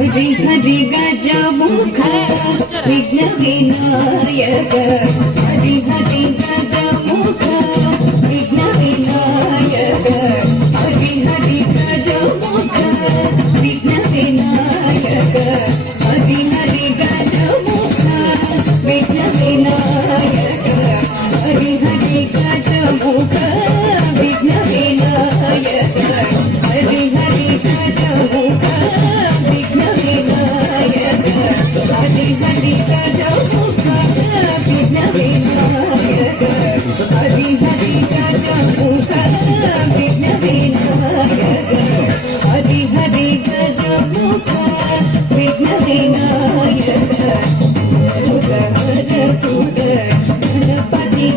हरि हरि गजमुख विघ्न विनायक हरि हरि गजमुख विघ्न विनायक हरि हरि गजमुख विघ्न विनायक हरि हरि गजमुख विघ्न विनायक हरि हरि गजमुख विघ्न विनायक हरि हरि गजमुख विघ्न विनायक हरि हरि गजमुख विघ्न विनायक हरि हरि गजमुख विघ्न विनायक हरि हरि गजमुख विघ्न विनायक सुत गणपति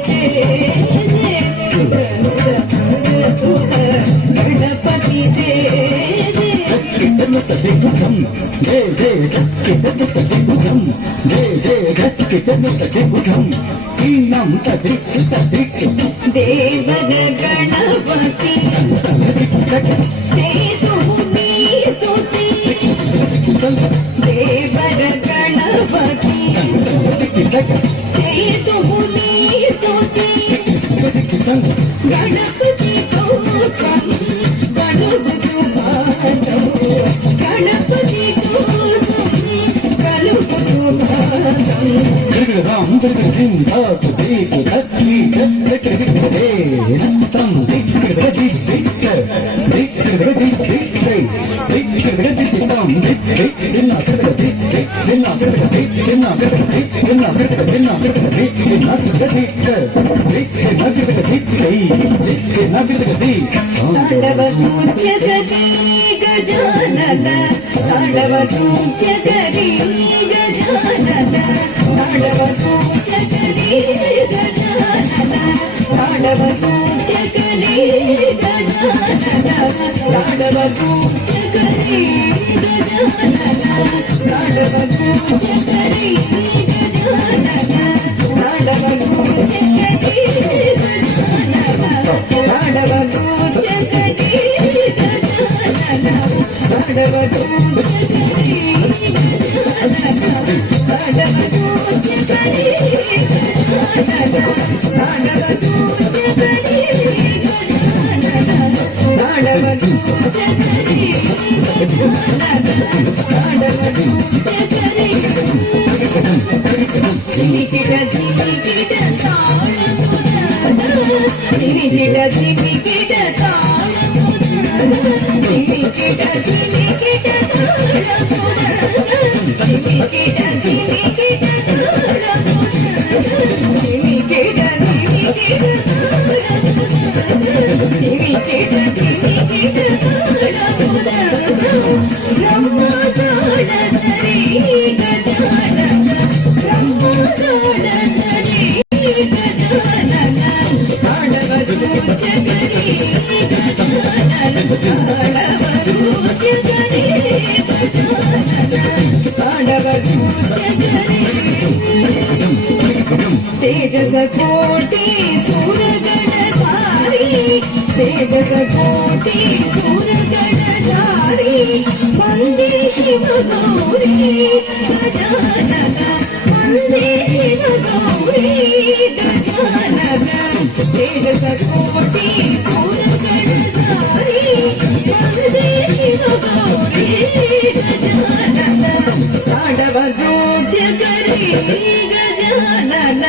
गणपति देवर गणपति सेतुभूमि स्तुति देवर गणपति सेतुभूमि स्तुति गणपति गौतम गणप सुभातम गणपति गौतम गणप सुभातम गजानन तांडवतूचकरी गजानन तांडवतूचकरी गजानन तांडवतूचकरी गजानन तांडवतूचकरी गजानन तांडवतूचकरी गजानन तांडवतूचकरी गजानन तांडवतूचकरी तेजस कोटि सूरगणधारी तेजस कोटि सूरगणधारी वन्दे शिव गौरी गजानन वन्दे शिव गौरी गजानन तेजस कोटि सूरगणधारी वन्दे शिव गौरी गजानन तांडवतूचकरी गजानन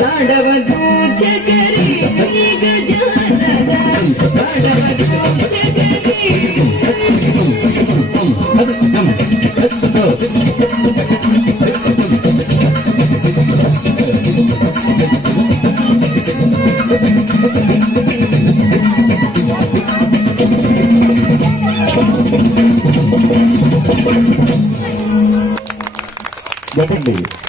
तांडवतूचकरी गजानन तांडवतूचकरी చెప్పండి.